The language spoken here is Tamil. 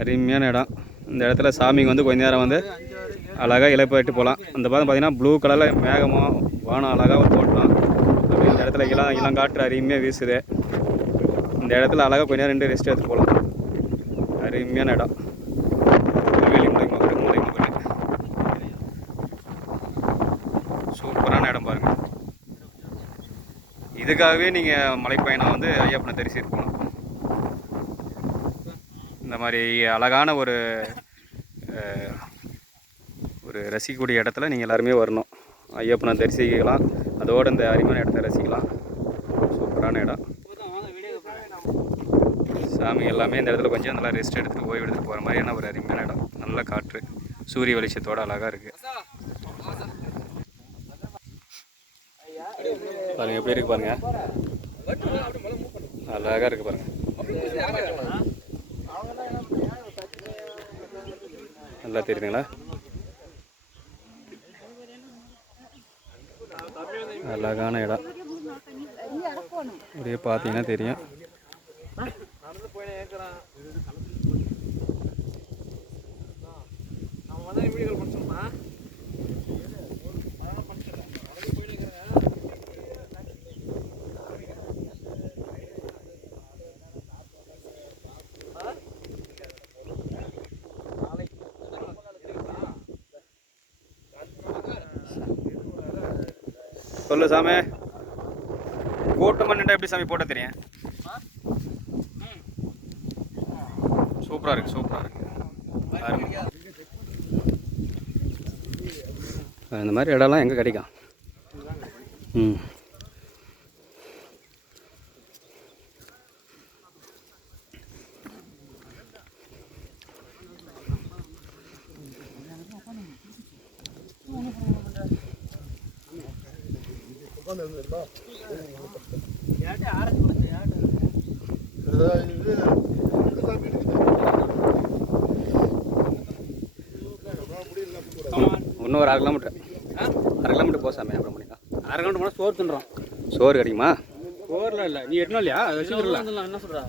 அருமையான இடம். இந்த இடத்துல சாமிக்கு வந்து கொஞ்ச நேரம் வந்து அழகாக இலைப்பாட்டு போகலாம். அந்த பக்கம் பார்த்தீங்கன்னா ப்ளூ கலரில் மேகமும் வானம் அழகாக ஒரு தோட்டம். அப்படி இந்த இடத்துல இளங்காற்று அருமையாக வீசுது. இந்த இடத்துல அழகாக கொஞ்ச நேரம் ரெண்டு ரெஸ்ட் எடுத்து போகலாம். அருமையான இடம். சூப்பரான இடம் பாருங்கள். இதுக்காகவே நீங்கள் மலைப்பயணம் வந்து ஐயப்பனை தரிசிட்டு போகணும். இந்த மாதிரி அழகான ஒரு ரசிக்கக்கூடிய இடத்துல நீங்கள் எல்லாருமே வரணும். ஐயப்பனை தரிசிக்கலாம், அதோடு இந்த அருமையான இடத்த ரசிக்கலாம். சூப்பரான இடம். சாமி எல்லாமே இந்த இடத்துல கொஞ்சம் நல்லா ரெஸ்ட் எடுத்துகிட்டு ஓய்வு எடுத்துகிட்டு போகிற மாதிரியான ஒரு அருமையான இடம். நல்ல காற்று, சூரிய வெளிச்சத்தோடு அழகாக இருக்குது. பாருங்கள் எப்படி இருக்குது பாருங்கள், அழகாக இருக்குது பாருங்கள். நல்லா தெரியுதுங்களா? அழகான இடம். அப்படியே பார்த்தீங்கன்னா தெரியும். சொல்லு சாமி, கூட்டம் பண்ணிட்டா எப்படி சாமி போட்ட தெரியும்? சூப்பராக இருக்குது, சூப்பராக இருக்குது. இந்த மாதிரி இடம்லாம் எங்கே கிடைக்கும்? இன்னும் ஒரு 1/2 கிலோமீட்டர், 1/2 கிலோமீட்டர் போ சாமி. அப்புறம் பண்ணிக்கலாம். 1/2 கிலோமீட்டர் போனால் சோறு தின்றோம். சோறு கிடைக்குமா? சோறுலாம் இல்லை, நீ எட்டணும் இல்லையா? வச்சுக்கலாம். என்ன சொல்கிறா?